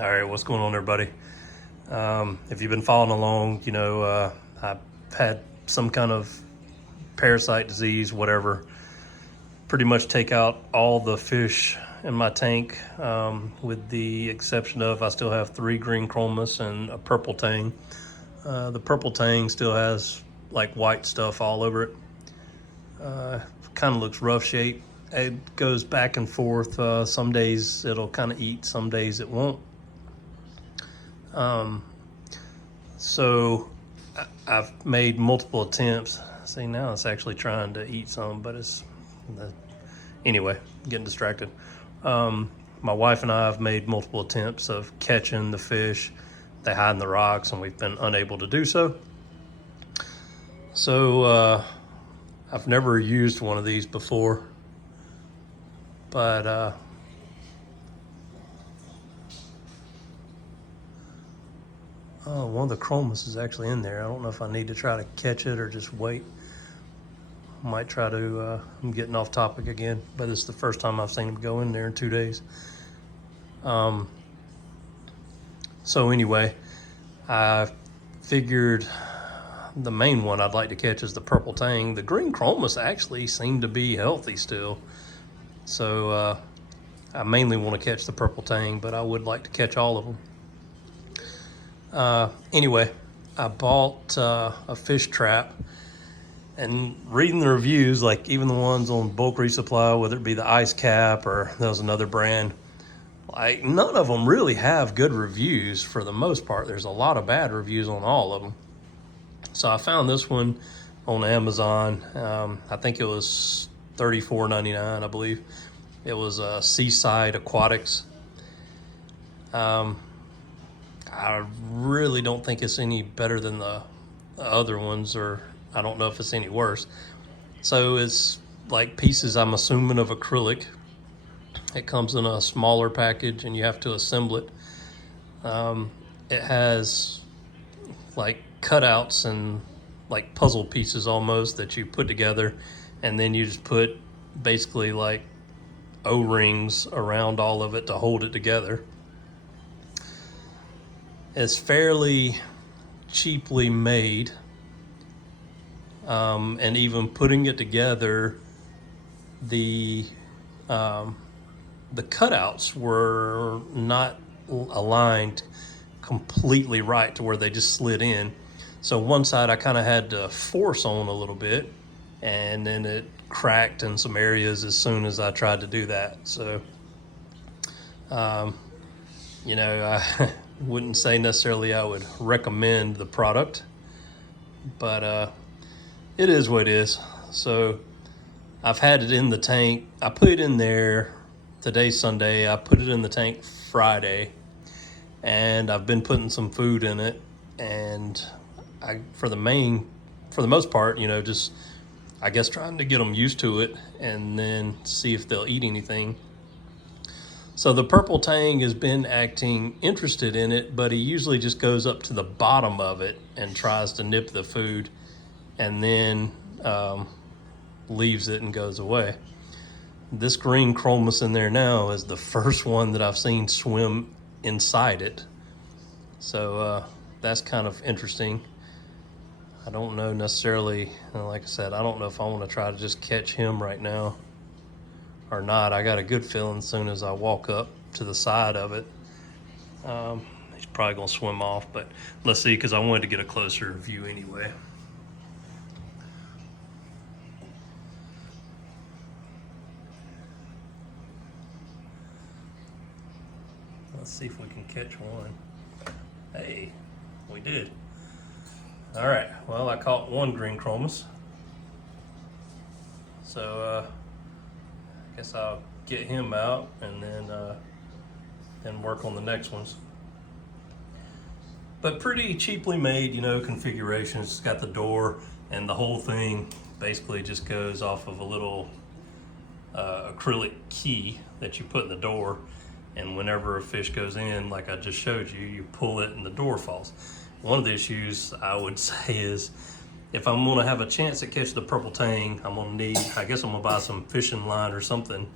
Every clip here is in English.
All right, what's going on, everybody? If you've been following along, I've had some kind of parasite disease, whatever, pretty much take out all the fish in my tank, with the exception of I still have 3 green chromis and a purple tang. The purple tang still has like white stuff all over it. Kind of looks rough shape. It goes back and forth. Some days it'll kind of eat, some days it won't. So I've made multiple attempts. See, now it's actually trying to eat some, but anyway, getting distracted. My wife and I have made multiple attempts of catching the fish. They hide in the rocks, and we've been unable to do so. So I've never used one of these before, but oh, one of the chromis is actually in there. I don't know if I need to try to catch it or just wait. Might try to, I'm getting off topic again, but it's the first time I've seen him go in there in 2 days. So anyway, I figured the main one I'd like to catch is the purple tang. The green chromis actually seem to be healthy still. So I mainly want to catch the purple tang, but I would like to catch all of them. Anyway, I bought a fish trap, and reading the reviews, like even the ones on Bulk Resupply, whether it be the Ice Cap or there was another brand, like none of them really have good reviews for the most part. There's a lot of bad reviews on all of them. So I found this one on Amazon. I think it was $34.99, I believe. It was Seaside Aquatics. I really don't think it's any better than the other ones, or I don't know if it's any worse. So it's like pieces, I'm assuming, of acrylic. It comes in a smaller package and you have to assemble it. It has like cutouts and like puzzle pieces almost that you put together, and then you just put basically like O-rings around all of it to hold it together. It's fairly cheaply made, and even putting it together, the cutouts were not aligned completely right to where they just slid in. So one side I kind of had to force on a little bit, and then it cracked in some areas as soon as I tried to do that. So I wouldn't say necessarily I would recommend the product, but it is what it is. So I've had it in the tank. I put it in there, today's Sunday, I put it in the tank Friday, and I've been putting some food in it, and for the most part, just I guess trying to get them used to it and then see if they'll eat anything. So the purple tang has been acting interested in it, but he usually just goes up to the bottom of it and tries to nip the food, and then leaves it and goes away. This green chromis in there now is the first one that I've seen swim inside it. So that's kind of interesting. I don't know necessarily, like I said, I don't know if I want to try to just catch him right now or not. I got a good feeling as soon as I walk up to the side of it, he's probably gonna swim off, but let's see, because I wanted to get a closer view anyway. Let's see if we can catch one. Hey, we did. All right, well, I caught one green chromis. So I guess I'll get him out and then work on the next ones. But pretty cheaply made, configurations. It's got the door, and the whole thing basically just goes off of a little acrylic key that you put in the door, and whenever a fish goes in, like I just showed you, you pull it and the door falls. One of the issues I would say is, if I'm gonna have a chance to catch the purple tang, I guess I'm gonna buy some fishing line or something,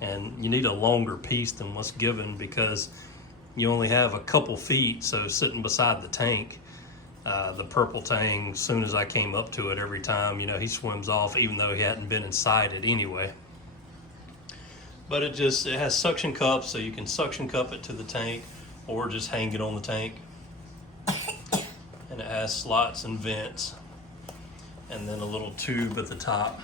and you need a longer piece than what's given, because you only have a couple feet, so sitting beside the tank, the purple tang, as soon as I came up to it, every time, you know, he swims off, even though he hadn't been inside it anyway. But it has suction cups, so you can suction cup it to the tank or just hang it on the tank. And it has slots and vents, and then a little tube at the top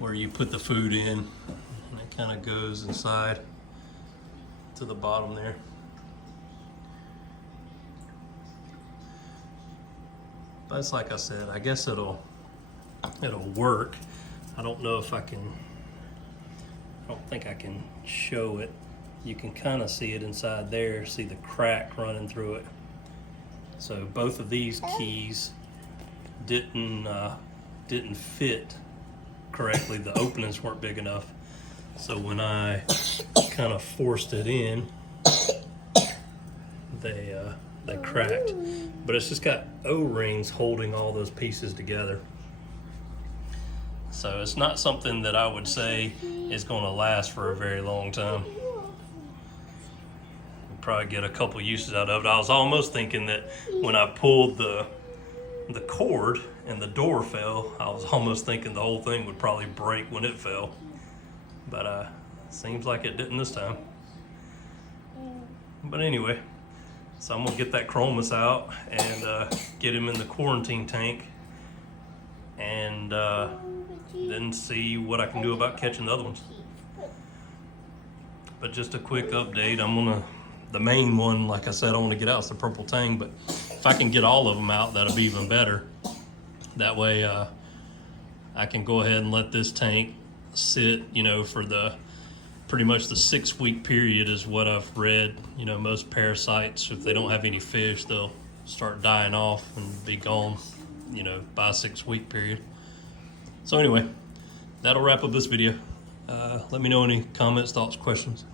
where you put the food in, and it kind of goes inside to the bottom there. But it's like I said, I guess it'll work. I don't know if I can, I don't think I can show it. You can kind of see it inside there, see the crack running through it. So both of these keys didn't fit correctly. The openings weren't big enough. So when I kind of forced it in, they cracked. But it's just got O-rings holding all those pieces together. So it's not something that I would say is going to last for a very long time. Probably get a couple uses out of it. I was almost thinking that when I pulled the cord and the door fell, I was almost thinking the whole thing would probably break when it fell. But seems like it didn't this time. But anyway, so I'm gonna get that chromis out and get him in the quarantine tank, and then see what I can do about catching the other ones. But just a quick update, the main one, like I said, I want to get out is the purple tang, but if I can get all of them out, that'll be even better. That way I can go ahead and let this tank sit, you know, for pretty much the 6-week period is what I've read. You know, most parasites, if they don't have any fish, they'll start dying off and be gone, you know, by a 6-week period. So anyway, that'll wrap up this video. Let me know any comments, thoughts, questions.